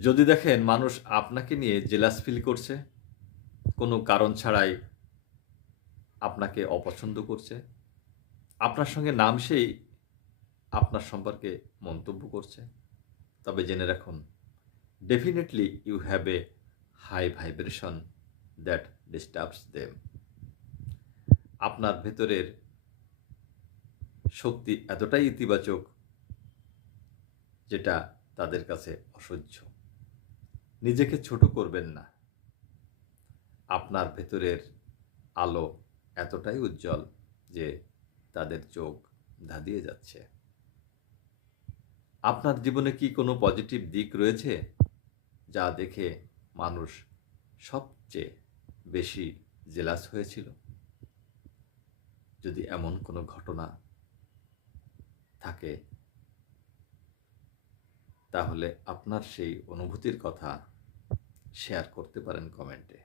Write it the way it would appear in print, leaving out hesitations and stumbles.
যদি দেখেন মানুষ আপনাকে নিয়ে জেলাস ফিল করছে, কোনো কারণ ছাড়াই আপনাকে অপছন্দ করছে, আপনার সঙ্গে নামসেই আপনার সম্পর্কে মন্তব্য করছে, তবে জেনে রাখুন definitely you have a high vibration that disturbs them. আপনার ভেতরের শক্তি এতটাই ইতিবাচক যেটা তাদের কাছে অসহ্য। নিজেকে ছোট করবেন না। আপনার ভেতরের আলো এতটাই উজ্জ্বল যে তাদের চোখ ধাঁধিয়ে যাচ্ছে। আপনার জীবনে কি কোনো পজিটিভ দিক রয়েছে যা দেখে মানুষ সবচেয়ে বেশি জেলাস হয়েছিল? যদি এমন কোনো ঘটনা থাকে তাহলে আপনার সেই অনুভূতির কথা শেয়ার করতে পারেন কমেন্টে।